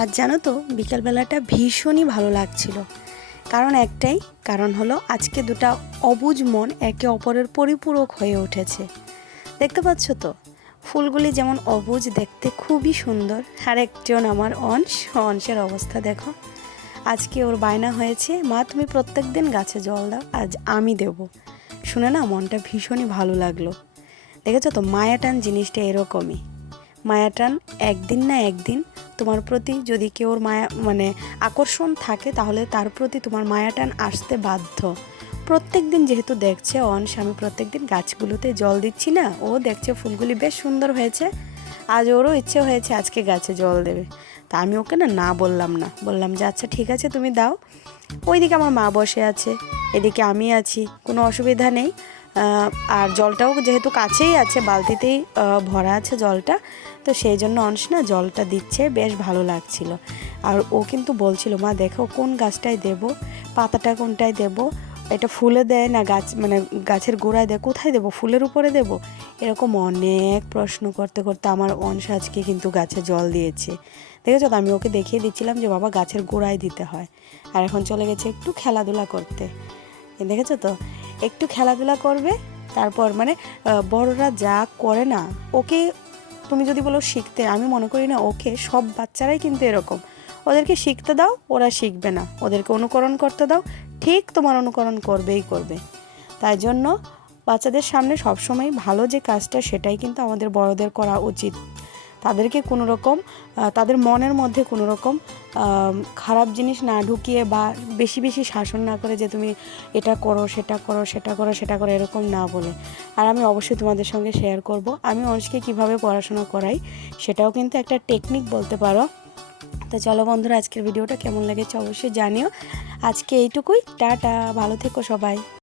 আজ জানো তো, বিকেলবেলাটা ভীষণই ভালো লাগছিল। কারণ একটাই, কারণ হলো আজকে দুটা অবুজ মন একে অপরের পরিপূরক হয়ে উঠেছে। দেখতে পাচ্ছ তো, ফুলগুলি যেমন অবুজ দেখতে খুবই সুন্দর, আর একজন আমার অংশ, অংশের অবস্থা দেখো। আজকে ওর বায়না হয়েছে, মা, তুমি প্রত্যেক দিন গাছে জল দাও, আজ আমি দেব। শুনে না মনটা ভীষণই ভালো লাগল। দেখেছ তো, মায়াটান জিনিসটা এরকমই। মায়াটান একদিন না একদিন তোমার প্রতি যদি কেউর মায়া মানে আকর্ষণ থাকে, তাহলে তার প্রতি তোমার মায়াটান আসতে বাধ্য। প্রত্যেক দিন যেহেতু দেখছে অনস আমি প্রত্যেক দিন গাছগুলোতে জল দিচ্ছি না, ও দেখছে ফুলগুলি বেশ সুন্দর হয়েছে, আজ ওরও ইচ্ছে হয়েছে আজকে গাছে জল দেবে। তা আমি ওকে না না বললাম না। বললাম যে আচ্ছা ঠিক আছে, তুমি দাও। ওইদিকে আমার মা বসে আছে, এদিকে আমি আছি, কোনো অসুবিধা নেই। আর জলটাও যেহেতু কাছেই আছে, বালতিতেই ভরা আছে জলটা, তো সেই জন্য অংশ না জলটা দিচ্ছে, বেশ ভালো লাগছিল। আর ও কিন্তু বলছিল, মা, দেখো কোন গাছটায় দেব, পাতাটা কোনটায় দেব, এটা ফুলে দেয় না গাছ মানে গাছের গোড়ায় দেয়, কোথায় দেবো, ফুলের উপরে দেব? এরকম অনেক প্রশ্ন করতে করতে আমার অংশ আজকে কিন্তু গাছে জল দিয়েছে। দেখেছ তো, আমি ওকে দেখিয়ে দিচ্ছিলাম যে, বাবা, গাছের গোড়ায় দিতে হয়। আর এখন চলে গেছে একটু খেলাধুলা করতে। দেখেছ তো একটু খেলাধুলা করবে, তারপর মানে বড়রা যা করে না, ওকে তুমি যদি বলো শিখতে, আমি মনে করি না ওকে, সব বাচ্চারাই কিন্তু এরকম। ওদেরকে শিখতে দাও, ওরা শিখবে না। ওদেরকে অনুকরণ করতে দাও, ঠিক তোমার অনুকরণ করবেই করবে। তাই জন্য বাচ্চাদের সামনে সবসময় ভালো যে কাজটা, সেটাই কিন্তু আমাদের বড়দের করা উচিত। তাদেরকে কোনো রকম তাদের মনের মধ্যে কোনো রকম খারাপ জিনিস না ঢুকিয়ে বা বেশি বেশি শাসন না করে যে তুমি এটা করো, সেটা করো সেটা করো সেটা করো এরকম না বলে। আর আমি অবশ্যই তোমাদের সঙ্গে শেয়ার করব। আমি অংশকে কীভাবে পড়াশোনা করাই সেটাও কিন্তু একটা টেকনিক বলতে পারো। তো চলো বন্ধুরা, আজকের ভিডিওটা কেমন লেগেছে অবশ্যই জানিও। আজকে এইটুকুই। টাটা। ভালো থেকো সবাই।